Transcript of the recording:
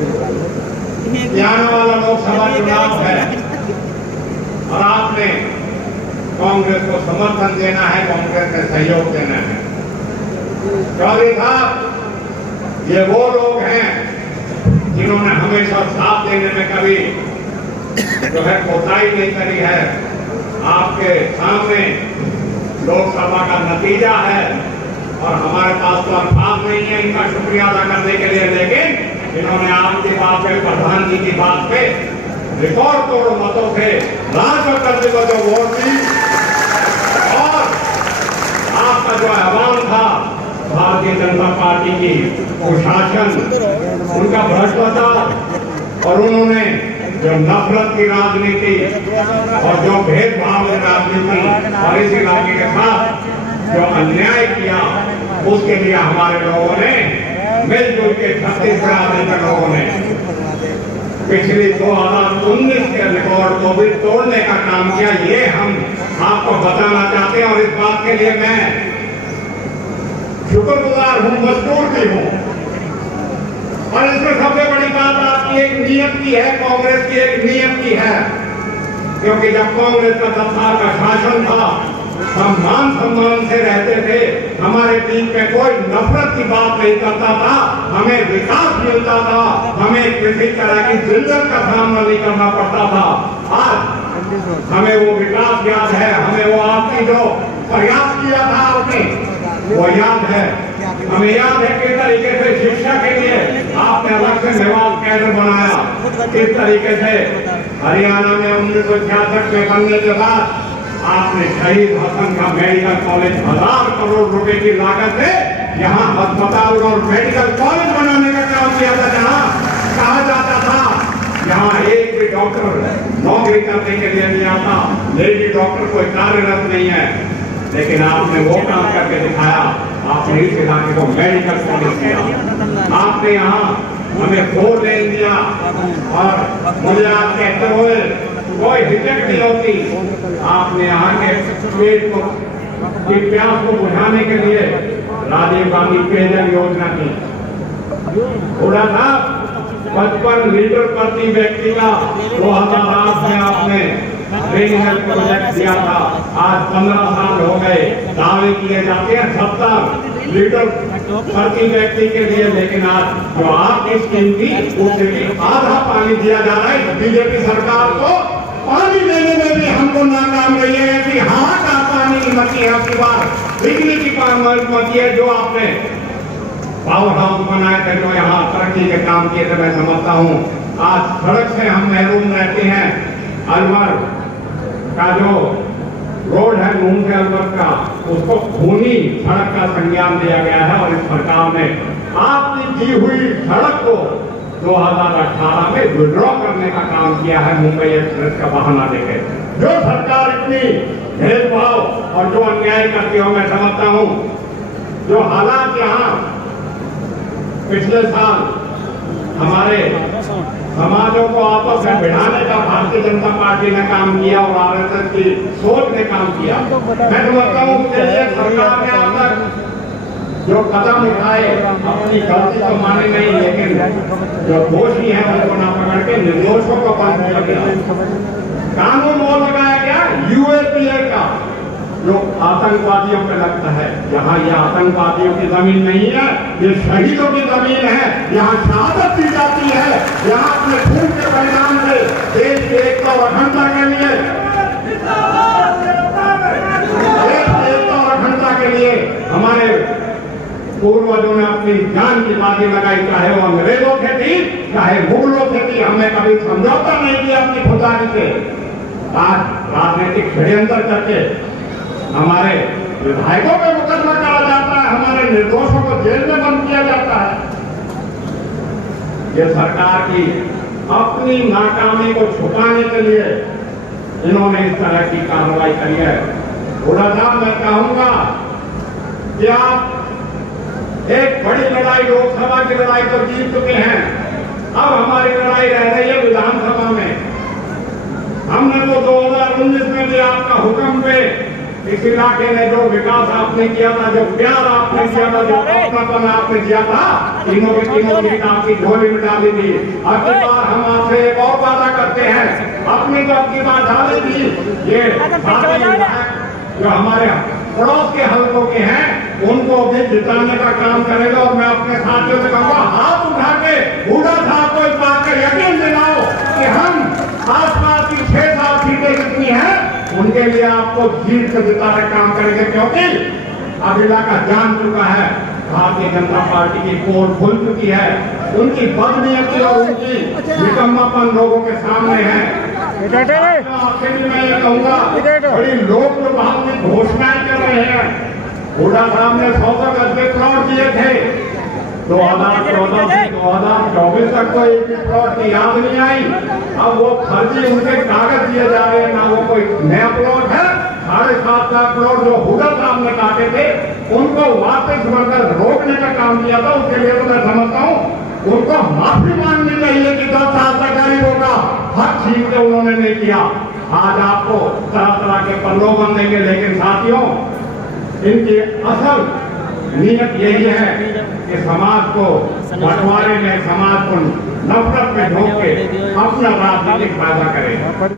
आने वाला लोकसभा चुनाव है और आपने कांग्रेस को समर्थन देना है, कांग्रेस में सहयोग देना है। चौधरी साहब, ये वो लोग हैं जिन्होंने हमेशा साथ देने में कभी जो है कोताही नहीं करी है। आपके सामने लोकसभा का नतीजा है और हमारे पास तो अल्फाज नहीं है इनका शुक्रिया अदा करने के लिए, लेकिन इन्होंने आपकी बात पे, प्रधान जी की बात पे रिकॉर्ड तोड़ मतों से राष्ट्रपति को जो वोट दी और आपका जो आह्वान था भारतीय जनता पार्टी की कुशासन, उनका भ्रष्टाचार और उन्होंने जो नफरत की राजनीति और जो भेदभाव की राजनीति और इस इलाके के साथ जो अन्याय किया, उसके लिए हमारे लोगों ने मिलजुल के छत्तीसगढ़ आने के लोगों ने पिछली 2019 के रिकॉर्ड को भी तोड़ने का काम किया। ये हम आपको बताना चाहते हैं और इस बात के लिए मैं शुक्रगुजार हूं, मजबूर भी हूं। और इसमें सबसे बड़ी बात आपकी एक नीयत की है, कांग्रेस की एक नीयत की है, क्योंकि जब कांग्रेस का 10 साल का शासन था, हम मान सम्मान से रहते थे, हमारे बीच में कोई नफरत की बात नहीं करता था, हमें विकास मिलता था, हमें किसी तरह की जिल्लत का सामना नहीं करना पड़ता था। आज हमें वो विकास याद है, हमें वो आपकी जो प्रयास किया था आपने वो याद है। हमें याद है किस तरीके से शिक्षा के लिए आपने अलग से मेवाड़ कैडर बनाया, किस तरीके से हरियाणा में 1966 में बनने के बाद आपने शहीद हसन का मेडिकल कॉलेज 1000 करोड़ रुपए की लागत से यहाँ अस्पताल और मेडिकल कॉलेज बनाने का काम किया था, जहाँ कहा जाता था यहाँ एक भी डॉक्टर नौकरी करने के लिए नहीं आता, लेडी डॉक्टर कोई कार्यरत नहीं है, लेकिन आपने वो काम करके दिखाया। आपने इस इलाके को मेडिकल कॉलेज किया, आपने यहाँ हमें 4 लेन दिया और मुझे आप कहते हुए कोई हिचक नहीं होती। आपने यहाँ के पेट को की प्यास को बुझाने के लिए राजीव गांधी पेयजल योजना की थोड़ा था 55 लीटर प्रति व्यक्ति का 2008 में आपने रीजनल प्रोजेक्ट दिया था। आज 15 साल हो गए, दावे किए जाते हैं 70 लीटर प्रति व्यक्ति के लिए, लेकिन आज जो आपकी स्कीम थी उससे भी आधा पानी दिया जा रहा है। बीजेपी सरकार को पानी देने में भी हमको नाकाम रही है कि हाँ का पानी मची है, आपकी बात बिजली की मची है। जो आपने पावर हाउस बनाए थे, जो यहाँ तरक्की के काम किए थे, मैं समझता हूँ आज सड़क से हम महरूम रहते हैं। अलवर का जो रोड है नून से अलवर का, उसको खूनी सड़क का संज्ञान दिया गया है और इस सरकार ने आपकी दी हुई सड़क को 2018 में विड्रॉ करने का काम किया है मुंबई एक्सप्रेस का बहाना देके। जो सरकार इतनी भेदभाव और जो अन्याय करती हो, मैं समझता हूं जो हालात यहाँ पिछले साल हमारे समाजों को आपस में भिड़ाने का भारतीय जनता पार्टी ने काम किया और आरएसएस की सोच ने काम किया। मैं समझता हूँ सरकार ने अब तक जो कदम उठाए, अपनी गलती तो माने नहीं, लेकिन जो दोषी है उनको ना पकड़ के निर्दोषों को बंद किया गया। कानून वो लगाया गया यूएपीए का, जो आतंकवादियों पे लगता है। यहाँ ये आतंकवादियों की जमीन नहीं है, ये शहीदों की जमीन है। यहाँ शहादत दी जाती है, यहाँ अपने खून के परिणाम से देश की एकता और अखंडता के लिए, देश की एकता और अखंडता के लिए हमारे पूर्वजों ने अपनी जान की बाजी लगाई, चाहे वो अंग्रेजों से थी, चाहे मुगलों से थी। हमने कभी समझौता नहीं किया अपनी खुदारी से। आज राजनीतिक षड्यंत्र करके हमारे विधायकों पे मुकदमा करा जाता है, हमारे निर्दोषों को जेल में बंद किया जाता है। ये सरकार की अपनी नाकामी को छुपाने के लिए इन्होंने इस तरह की कार्रवाई करी है। थोड़ा सा मैं कहूंगा कि आप एक बड़ी लड़ाई, लोकसभा की लड़ाई तो जीत चुके हैं, अब हमारी लड़ाई रह रही है विधानसभा में। हमने तो 2019 में भी आपका हुक्म पे इस इलाके में जो विकास आपने किया था, जो प्यार आपने किया था, जो अपनापन आपने किया था, तीनों की तीनों सीट आपकी झोली में डाली थी। अगली बार हम आपसे एक और वादा करते हैं, अपनी तो अगली बार डाली थी, ये जो हमारे पड़ोस के हल्कों के हैं उनको भी जिताने का काम करेगा। और मैं अपने साथियों से कहूँगा, हाथ उठा के बूढ़ा साहब को इस बात का यकीन दिलाओ कि हम आसपास की 6-7 सीटें जितनी हैं उनके लिए आपको जीत कर जिताने का काम करेंगे, क्योंकि अब इलाका जान चुका है भारतीय जनता पार्टी की पोल खुल चुकी है, उनकी बदनीयती और उनकी निकम्मापन लोगों के सामने है। आपसे भी मैं ये कहूँगा, बड़ी लोग तो बहुत में घोषणाएं कर रहे हैं। हुड्डा साहब ने 100 गज के प्लॉट दिए थे, 2014 से 2024 तक तो एक भी प्लॉट की याद नहीं आई। अब वो फर्जी उनके कागज दिए जा रहे हैं, ना वो कोई नया प्लॉट है। 7.5 लाख प्लॉट जो हुड्डा साहब ने काटे थे उनको वापस बढ़कर रोकने का काम किया था। उसके लिए तो मैं समझता हूँ उनको माफी मांगनी चाहिए कि 10 साल तक गरीबों का हक छीन के उन्होंने नहीं किया। आज आपको तरह तरह के प्रलोभन देंगे, लेकिन साथियों इनकी असल नीयत यही है कि समाज को बंटवारे में, समाज को नफरत में ढोक के अपना राजनीतिक फायदा करें।